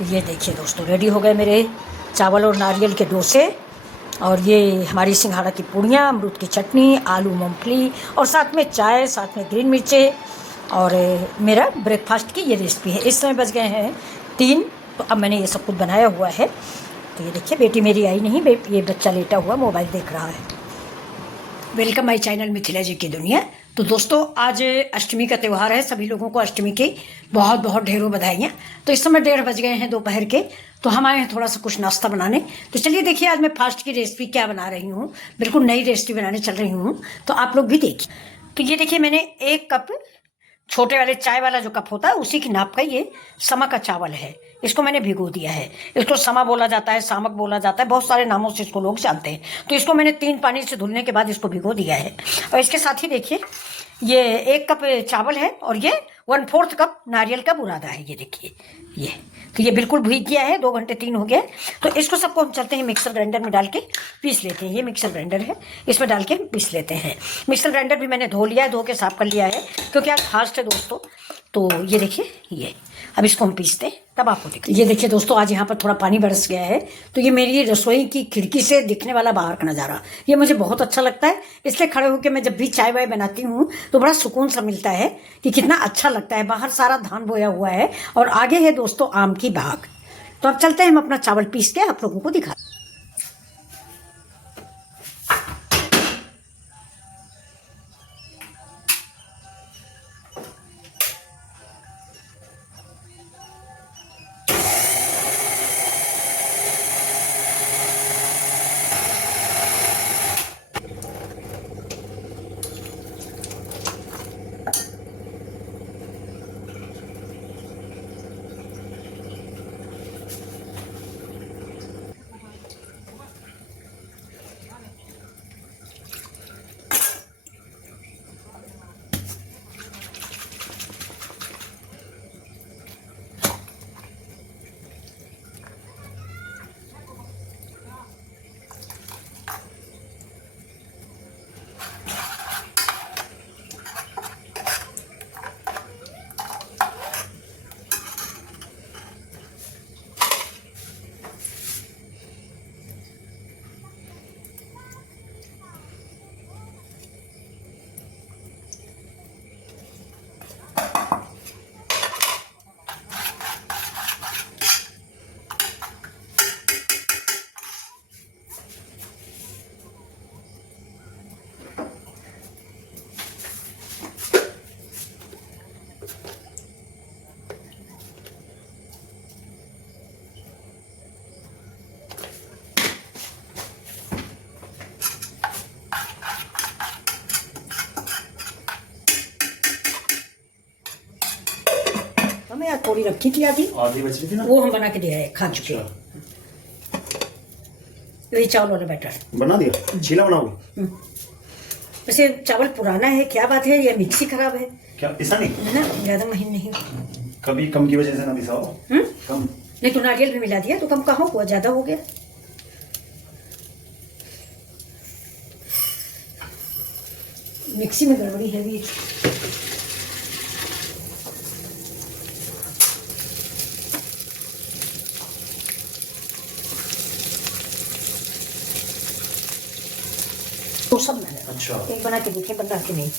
तो ये देखिए दोस्तों, रेडी हो गए मेरे चावल और नारियल के डोसे। और ये हमारी सिंघाड़ा की पूड़ियाँ, अमरूद की चटनी, आलू मूंगफली और साथ में चाय, साथ में ग्रीन मिर्चें। और मेरा ब्रेकफास्ट की ये रेसिपी है। इस समय बज गए हैं 3। तो अब मैंने ये सब कुछ बनाया हुआ है। तो ये देखिए, बेटी मेरी आई नहीं, ये बच्चा लेटा हुआ मोबाइल देख रहा है। वेलकम माई चैनल मिथिला जी की दुनिया। तो दोस्तों, आज अष्टमी का त्यौहार है। सभी लोगों को अष्टमी की बहुत बहुत ढेरों बधाइयाँ। तो इस समय 1:30 बज गए हैं दोपहर के। तो हम आए हैं थोड़ा सा कुछ नाश्ता बनाने। तो चलिए देखिए, आज मैं फास्ट की रेसिपी क्या बना रही हूँ। बिल्कुल नई रेसिपी बनाने चल रही हूँ, तो आप लोग भी देखिए। तो ये देखिए, मैंने 1 कप, छोटे वाले चाय वाला जो कप होता है उसी की नाप का ये समा का चावल है। इसको मैंने भिगो दिया है। इसको समा बोला जाता है, सामक बोला जाता है, बहुत सारे नामों से इसको लोग जानते हैं। तो इसको मैंने 3 पानी से धुलने के बाद इसको भिगो दिया है। और इसके साथ ही देखिए, ये 1 कप चावल है और ये 1/4 कप नारियल का बुरादा है। ये देखिए, ये तो ये बिल्कुल भीग गया है। 2 घंटे 3 हो गए। तो इसको सबको हम चलते हैं मिक्सर ग्राइंडर में डाल के पीस लेते हैं। ये मिक्सर ग्राइंडर है, इसमें डाल के पीस लेते हैं। मिक्सर ग्राइंडर भी मैंने धो लिया है, धो के साफ कर लिया है, क्योंकि आज फास्ट है दोस्तों। तो ये देखिए, ये अब इसको हम पीसते हैं, तब आपको दिखते। ये देखिए दोस्तों, आज यहाँ पर थोड़ा पानी बरस गया है। तो ये मेरी रसोई की खिड़की से दिखने वाला बाहर का नज़ारा, ये मुझे बहुत अच्छा लगता है। इसलिए खड़े होकर मैं जब भी चाय वाय बनाती हूँ तो बड़ा सुकून सा मिलता है कि कितना अच्छा लगता है। बाहर सारा धान बोया हुआ है और आगे है दोस्तों आम की बाग। तो अब चलते हैं, हम अपना चावल पीस के आप लोगों को दिखा। हमें यार थोड़ी रखी थी, आधी बच रही थी ना, वो हम बना के दिया है, खा चुके हैं। यही चावल वाला बैटर बना दिया, चीला बनाओगे? वैसे चावल पुराना है, क्या बात है, या मिक्सी खराब है क्या? पिसा नहीं है ना, ज्यादा महीन नहीं। कभी कम की वजह से ना पिसा हो। कम नहीं तो नारियल भी मिला दिया तो कम कहाँ हुआ, ज्यादा हो गया। मिक्सी में गड़बड़ी है भी। तो सब मैंने अच्छा एक बना के देखे, बन रहा कि नहीं।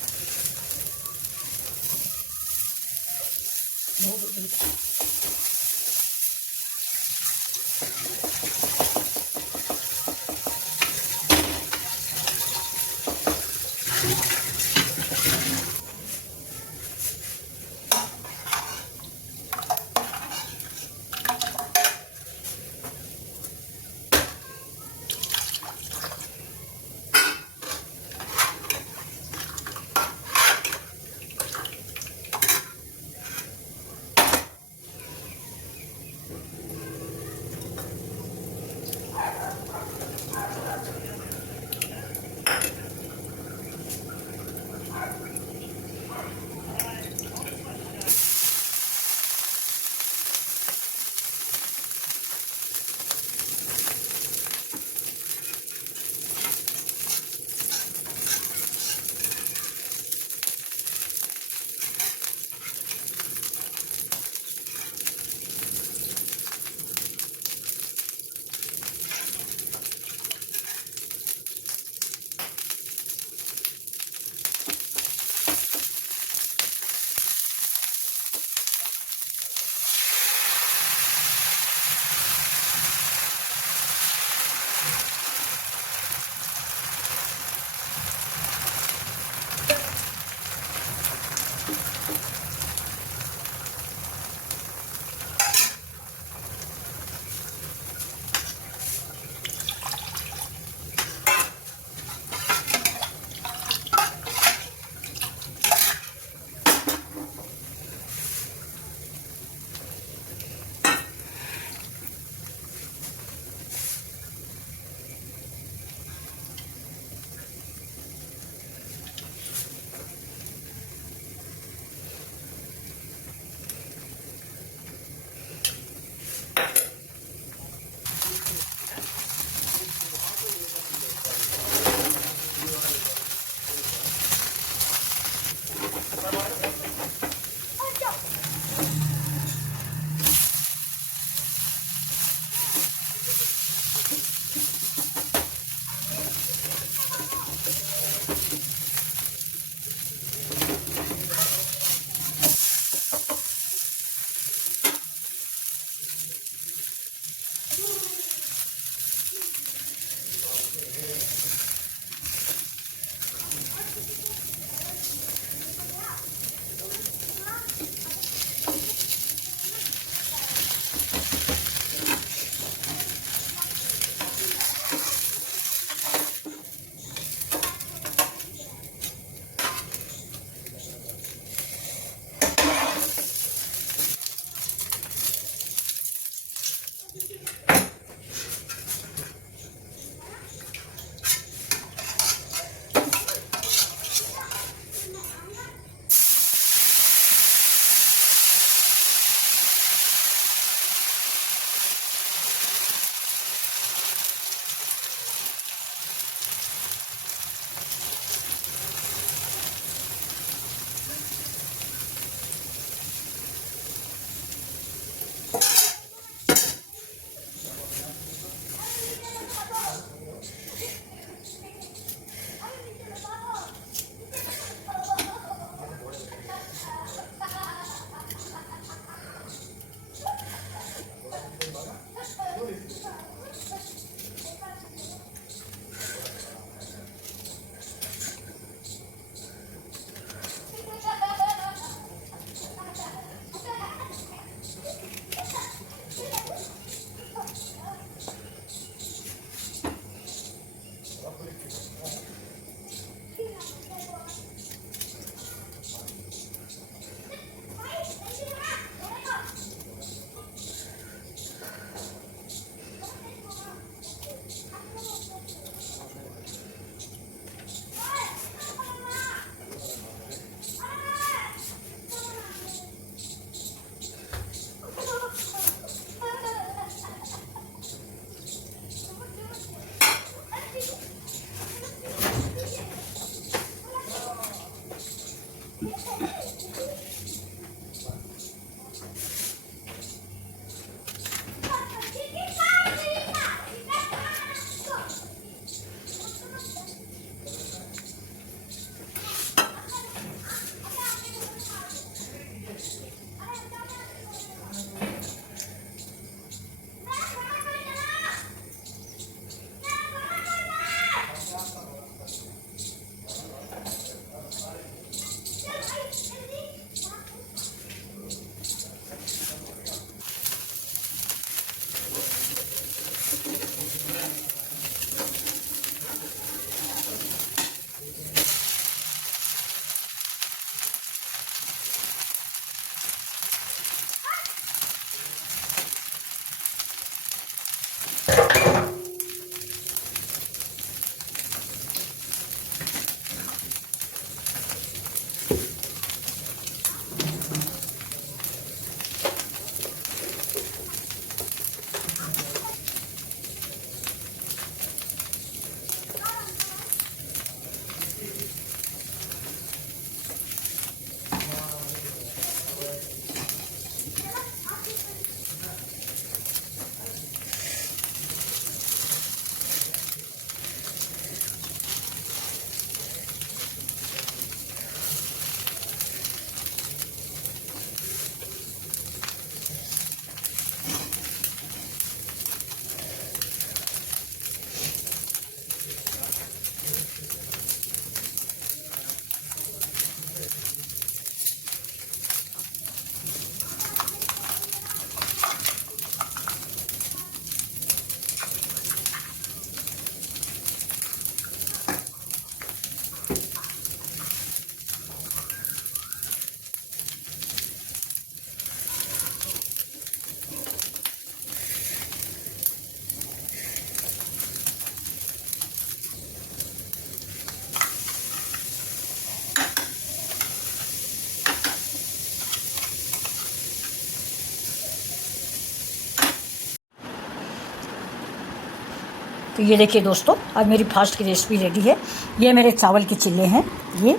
तो ये देखिए दोस्तों, अब मेरी फास्ट की रेसिपी रेडी है। ये मेरे चावल के चिल्ले हैं, ये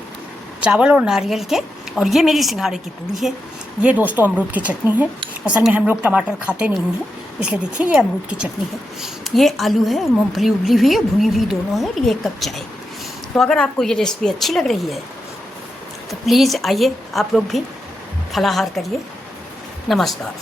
चावल और नारियल के, और ये मेरी सिंघाड़े की पूड़ी है। ये दोस्तों अमरूद की चटनी है। असल में हम लोग टमाटर खाते नहीं हैं, इसलिए देखिए ये अमरूद की चटनी है। ये आलू है, मूंगफली उबली हुई है, भुनी हुई दोनों है, ये 1 कप चाय। तो अगर आपको ये रेसिपी अच्छी लग रही है तो प्लीज़ आइए आप लोग भी फलाहार करिए। नमस्कार।